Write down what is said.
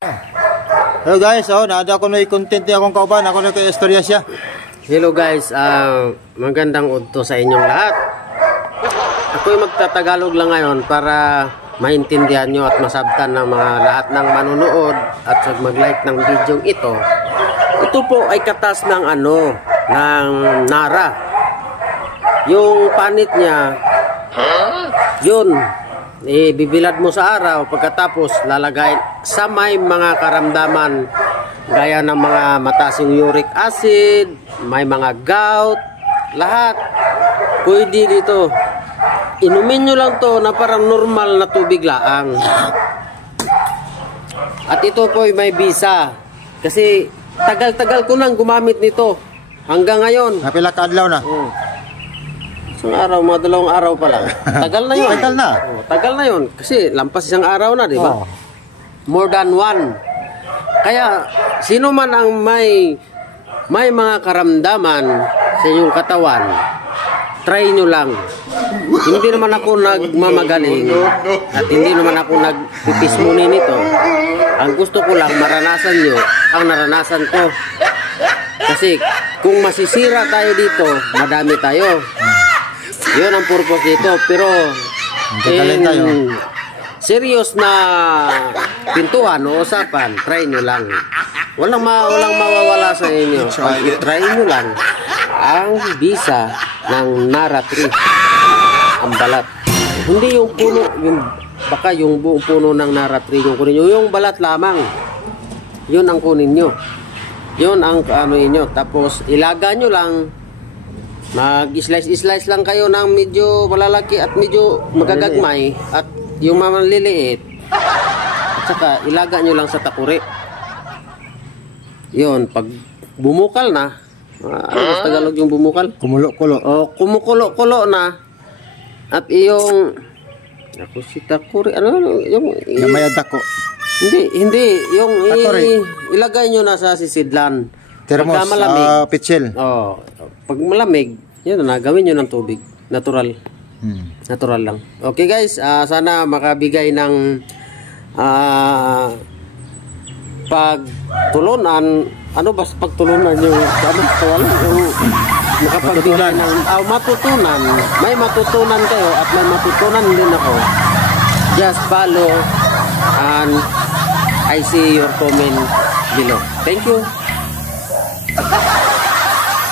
Hello guys, nada ako na i-content niya akong kauban, ako na kay-istorya siya. Hello guys, magandang udto sa inyong lahat. Ako'y magtatagalog lang ngayon para maintindihan nyo at masabtan ng mga lahat ng manunood at mag-like ng video ito. Ito po ay katas ng ng Nara. Yung panit niya, yun, bibilad mo sa araw, pagkatapos lalagay sa may mga karamdaman gaya ng mga mataas yung uric acid, may mga gout, lahat pwede dito. Inumin nyo lang to na parang normal na tubig laang. At ito po ay may bisa kasi tagal-tagal ko nang gumamit nito hanggang ngayon. Napila ka adlaw na? Isang araw, mga 2 araw pa lang. Tagal na yun. Tagal na? Tagal na yun. Kasi lampas isang araw na, di ba? More than 1. Kaya, sino man ang may mga karamdaman sa inyong katawan, try nyo lang. Hindi naman ako nagmamagaling at hindi naman ako nagpipismuni nito. Ang gusto ko lang, maranasan nyo ang naranasan ko. Kasi, kung masisira tayo dito, madami tayo. Yun ang purpose dito. Pero serious na pintuan o usapan, try nyo lang. Walang mawawala sa inyo. Try nyo lang ang bisa ng Nara tree, ang balat. Hindi yung puno, baka yung buong puno ng Nara tree yung kunin nyo, yung balat lamang. Yun ang kunin nyo. Yun ang nyo. Tapos ilaga nyo lang. Mag-slice lang kayo ng medyo malalaki at medyo magagagmay at yung maliliit. At saka ilaga nyo lang sa takuri. Yun, pag bumukal na, mas Tagalog yung bumukal? Kumulo-kulo. O, kumukulo-kulo na. At yung si takuri, yung namayad ako. Hindi, yung ilagay nyo na sa sisidlan. Termos, pitsil. Pag malamig, yun na, gawin nyo ng tubig. Natural. Natural lang. Okay guys, sana makabigay ng pagtulunan. Ano ba pagtulunan yung makapagbigay ng matutunan. May matutunan kayo at may matutunan din ako. Just follow and I see your comment below. Thank you.